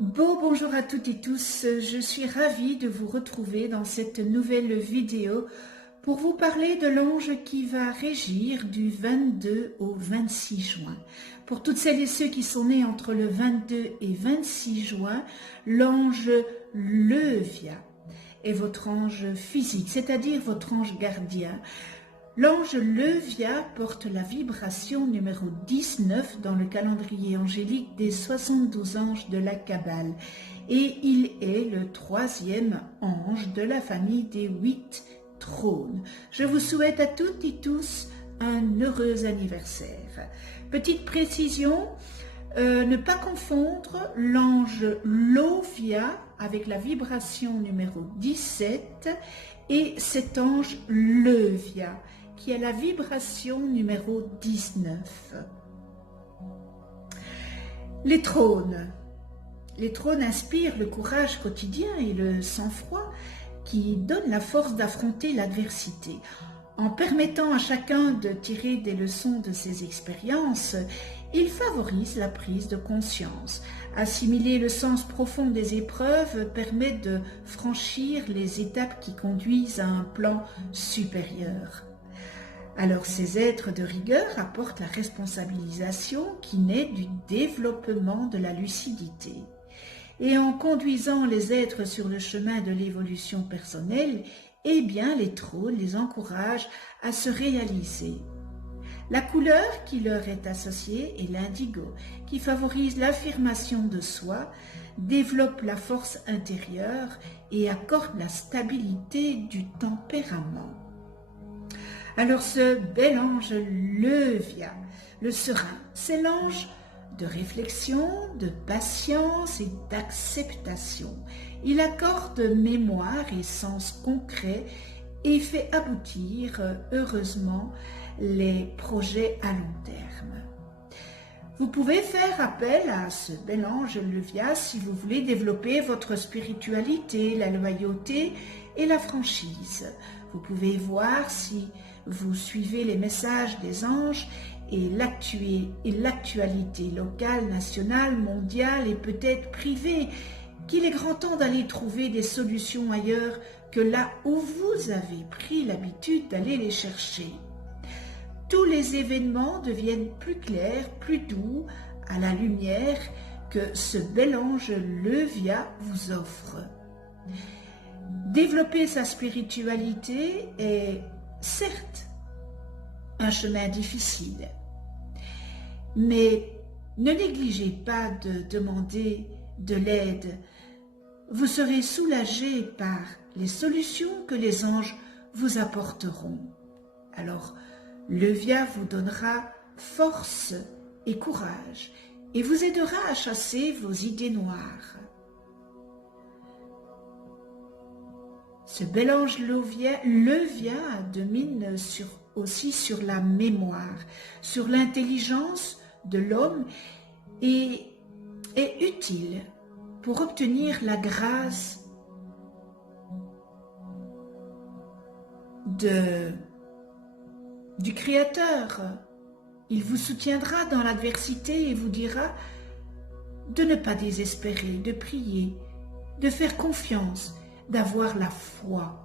Bonjour à toutes et tous, je suis ravie de vous retrouver dans cette nouvelle vidéo pour vous parler de l'ange qui va régir du 22 au 26 juin. Pour toutes celles et ceux qui sont nés entre le 22 et 26 juin, l'ange Levia est votre ange physique, c'est-à-dire votre ange gardien. L'ange Levia porte la vibration numéro 19 dans le calendrier angélique des 72 anges de la Kabbale et il est le troisième ange de la famille des 8 trônes. Je vous souhaite à toutes et tous un heureux anniversaire. Petite précision, ne pas confondre l'ange Lovia avec la vibration numéro 17 et cet ange Levia qui a la vibration numéro 19. Les trônes. Les trônes inspirent le courage quotidien et le sang-froid qui donnent la force d'affronter l'adversité. En permettant à chacun de tirer des leçons de ses expériences, ils favorisent la prise de conscience. Assimiler le sens profond des épreuves permet de franchir les étapes qui conduisent à un plan supérieur. Alors ces êtres de rigueur apportent la responsabilisation qui naît du développement de la lucidité. Et en conduisant les êtres sur le chemin de l'évolution personnelle, eh bien les trônes les encouragent à se réaliser. La couleur qui leur est associée est l'indigo, qui favorise l'affirmation de soi, développe la force intérieure et accorde la stabilité du tempérament. Alors ce bel ange Levia, le serein, c'est l'ange de réflexion, de patience et d'acceptation. Il accorde mémoire et sens concret et fait aboutir heureusement les projets à long terme. Vous pouvez faire appel à ce bel ange Levia si vous voulez développer votre spiritualité, la loyauté et la franchise. Vous pouvez voir si vous suivez les messages des anges et l'actualité locale, nationale, mondiale et peut-être privée, qu'il est grand temps d'aller trouver des solutions ailleurs que là où vous avez pris l'habitude d'aller les chercher. Tous les événements deviennent plus clairs, plus doux, à la lumière que ce bel ange Levia vous offre. Développer sa spiritualité est certes un chemin difficile, mais ne négligez pas de demander de l'aide. Vous serez soulagé par les solutions que les anges vous apporteront. Alors, Levia vous donnera force et courage et vous aidera à chasser vos idées noires. Ce bel ange Levia domine aussi sur la mémoire, sur l'intelligence de l'homme et est utile pour obtenir la grâce du Créateur. Il vous soutiendra dans l'adversité et vous dira de ne pas désespérer, de prier, de faire confiance, d'avoir la foi.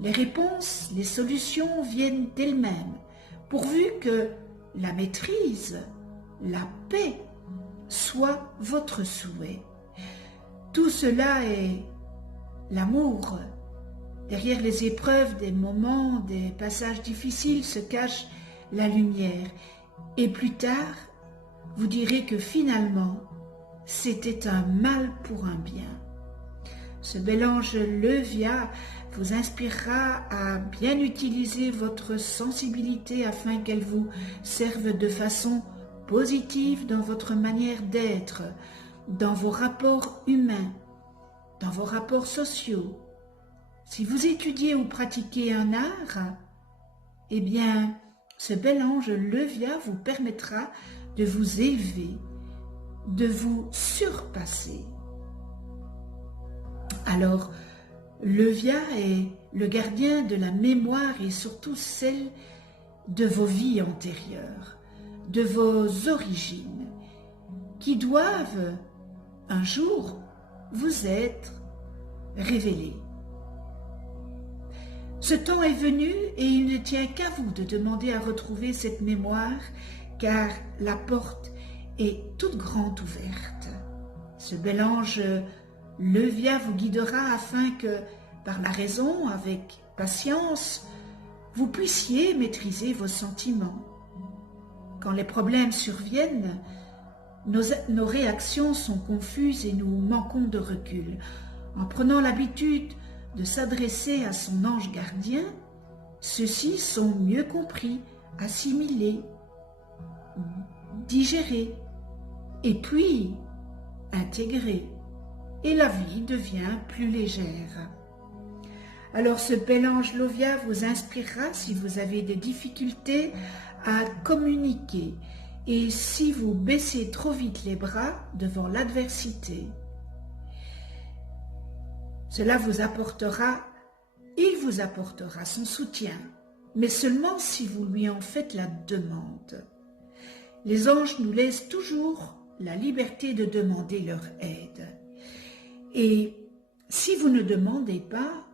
Les réponses, les solutions viennent d'elles-mêmes, pourvu que la maîtrise, la paix soit votre souhait. Tout cela est l'amour. Derrière les épreuves, des moments, des passages difficiles se cache la lumière. Et plus tard, vous direz que finalement, c'était un mal pour un bien. Ce bel ange Levia vous inspirera à bien utiliser votre sensibilité afin qu'elle vous serve de façon positive dans votre manière d'être, dans vos rapports humains, dans vos rapports sociaux. Si vous étudiez ou pratiquez un art, eh bien, ce bel ange Levia vous permettra de vous élever, de vous surpasser. Alors, Levia est le gardien de la mémoire et surtout celle de vos vies antérieures, de vos origines, qui doivent un jour vous être révélé. Ce temps est venu et il ne tient qu'à vous de demander à retrouver cette mémoire, car la porte est toute grande ouverte. Ce bel ange Levia vous guidera afin que, par la raison, avec patience, vous puissiez maîtriser vos sentiments. Quand les problèmes surviennent, nos réactions sont confuses et nous manquons de recul. En prenant l'habitude de s'adresser à son ange gardien, ceux-ci sont mieux compris, assimilés, digérés et puis intégrés. Et la vie devient plus légère. Alors ce bel ange Levia vous inspirera si vous avez des difficultés à communiquer et si vous baissez trop vite les bras devant l'adversité. Il vous apportera son soutien, mais seulement si vous lui en faites la demande. Les anges nous laissent toujours la liberté de demander leur aide. Et si vous ne demandez pas,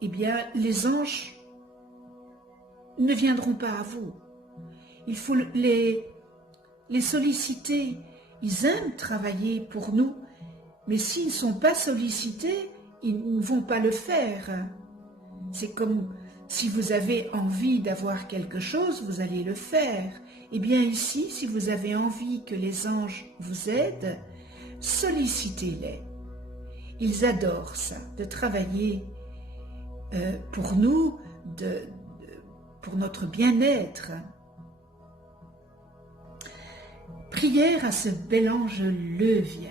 eh bien, les anges ne viendront pas à vous. Il faut les solliciter. Ils aiment travailler pour nous, mais s'ils ne sont pas sollicités, ils ne vont pas le faire. C'est comme si vous avez envie d'avoir quelque chose, vous allez le faire. Eh bien ici, si vous avez envie que les anges vous aident, sollicitez-les. Ils adorent ça, de travailler pour nous, pour notre bien-être. Prière à ce bel ange Levia.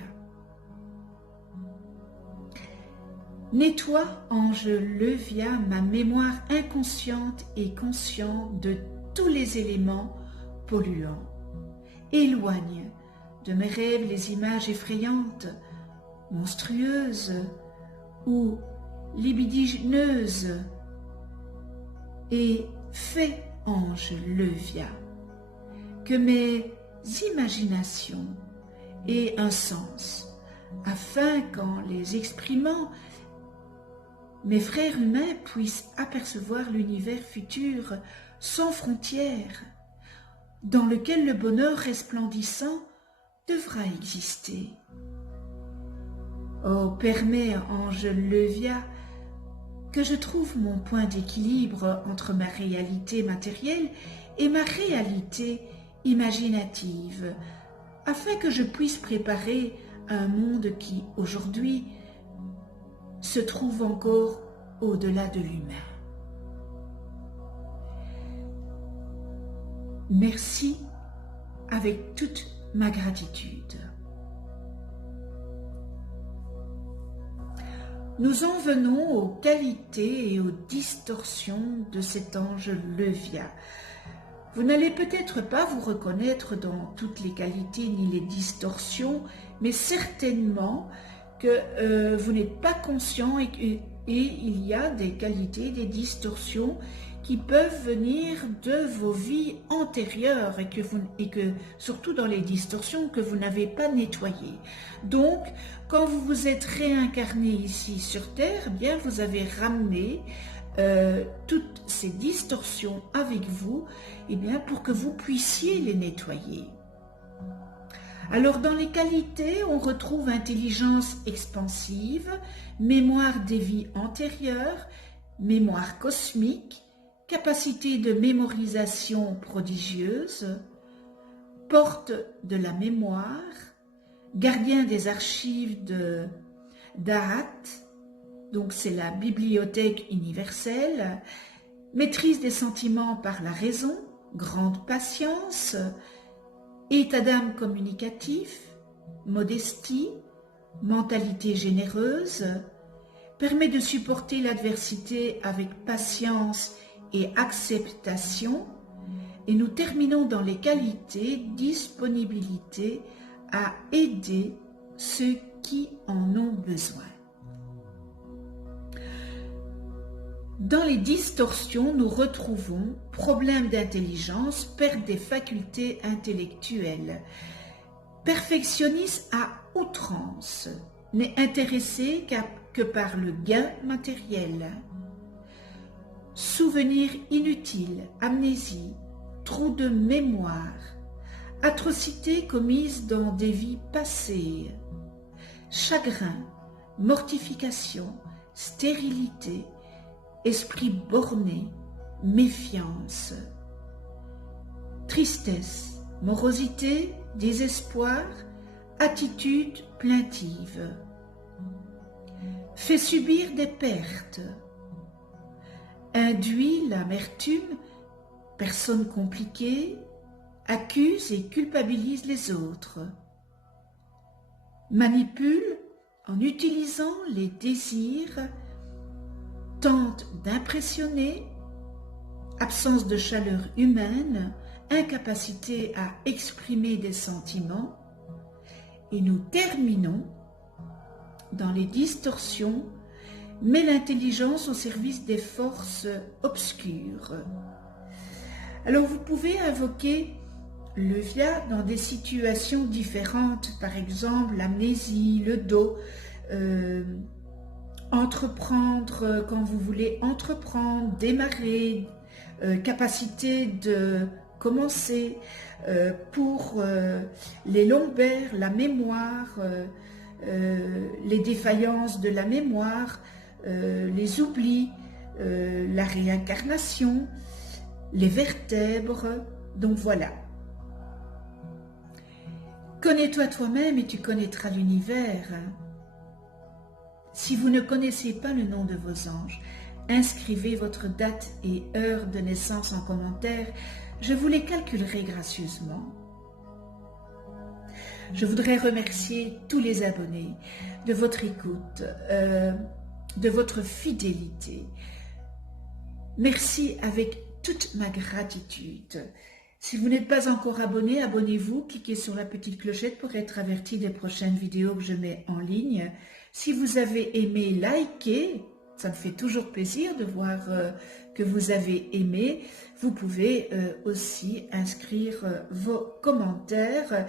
Nettoie, ange Levia, ma mémoire inconsciente et consciente de tous les éléments polluants. Éloigne de mes rêves les images effrayantes, monstrueuses ou libidineuses, et fais, ange Levia, que mes imaginations aient un sens, afin qu'en les exprimant, mes frères humains puissent apercevoir l'univers futur sans frontières, dans lequel le bonheur resplendissant devra exister. Oh, permets, ange Levia, que je trouve mon point d'équilibre entre ma réalité matérielle et ma réalité imaginative, afin que je puisse préparer un monde qui, aujourd'hui, se trouve encore au-delà de l'humain. Merci avec toute ma gratitude. Nous en venons aux qualités et aux distorsions de cet ange Levia. Vous n'allez peut-être pas vous reconnaître dans toutes les qualités ni les distorsions, mais certainement que vous n'êtes pas conscient et il y a des qualités, des distorsions qui peuvent venir de vos vies antérieures et que surtout dans les distorsions que vous n'avez pas nettoyées. Donc, quand vous vous êtes réincarné ici sur Terre, eh bien vous avez ramené toutes ces distorsions avec vous, eh bien pour que vous puissiez les nettoyer. Alors dans les qualités, on retrouve intelligence expansive, mémoire des vies antérieures, mémoire cosmique, capacité de mémorisation prodigieuse, porte de la mémoire, gardien des archives de Da'at, donc c'est la bibliothèque universelle, maîtrise des sentiments par la raison, grande patience, état d'âme communicatif, modestie, mentalité généreuse, permet de supporter l'adversité avec patience et acceptation, et nous terminons dans les qualités, disponibilité à aider ceux qui en ont besoin. Dans les distorsions, nous retrouvons problème d'intelligence, perte des facultés intellectuelles. perfectionniste à outrance, n'est intéressé que par le gain matériel. Souvenirs inutiles, amnésie, trou de mémoire, atrocités commises dans des vies passées, chagrin, mortification, stérilité, esprit borné, méfiance, tristesse, morosité, désespoir, attitude plaintive, fait subir des pertes, induit l'amertume, personne compliquée, accuse et culpabilise les autres, manipule en utilisant les désirs, tente d'impressionner, absence de chaleur humaine, incapacité à exprimer des sentiments, et nous terminons dans les distorsions, met l'intelligence au service des forces obscures. Alors vous pouvez invoquer le via dans des situations différentes, par exemple l'amnésie, le dos, entreprendre quand vous voulez entreprendre, démarrer, capacité de commencer, pour les lombaires, la mémoire, les défaillances de la mémoire, les oublis, la réincarnation, les vertèbres. Donc voilà. Connais-toi toi-même et tu connaîtras l'univers. Si vous ne connaissez pas le nom de vos anges, inscrivez votre date et heure de naissance en commentaire. Je vous les calculerai gracieusement. Je voudrais remercier tous les abonnés de votre écoute, de votre fidélité. Merci avec toute ma gratitude. Si vous n'êtes pas encore abonné, abonnez-vous, cliquez sur la petite clochette pour être averti des prochaines vidéos que je mets en ligne. Si vous avez aimé, likez, ça me fait toujours plaisir de voir que vous avez aimé. Vous pouvez aussi inscrire vos commentaires.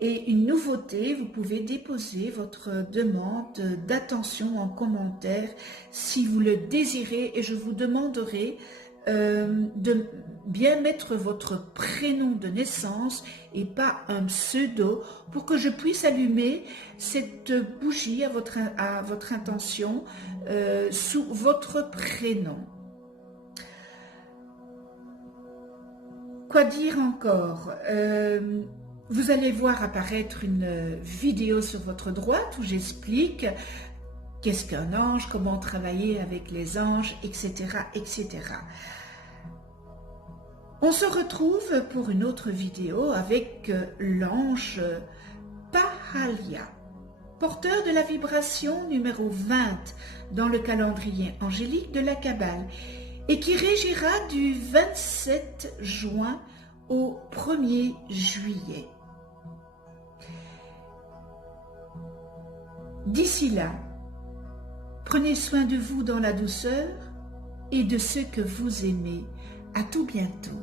Et une nouveauté, vous pouvez déposer votre demande d'attention en commentaire si vous le désirez. Et je vous demanderai de bien mettre votre prénom de naissance et pas un pseudo pour que je puisse allumer cette bougie à votre intention sous votre prénom. Quoi dire encore? Vous allez voir apparaître une vidéo sur votre droite où j'explique qu'est-ce qu'un ange, comment travailler avec les anges, etc., etc. On se retrouve pour une autre vidéo avec l'ange Pahalia, porteur de la vibration numéro 20 dans le calendrier angélique de la Kabbale et qui régira du 27 juin au 1er juillet. D'ici là, prenez soin de vous dans la douceur et de ceux que vous aimez. À tout bientôt.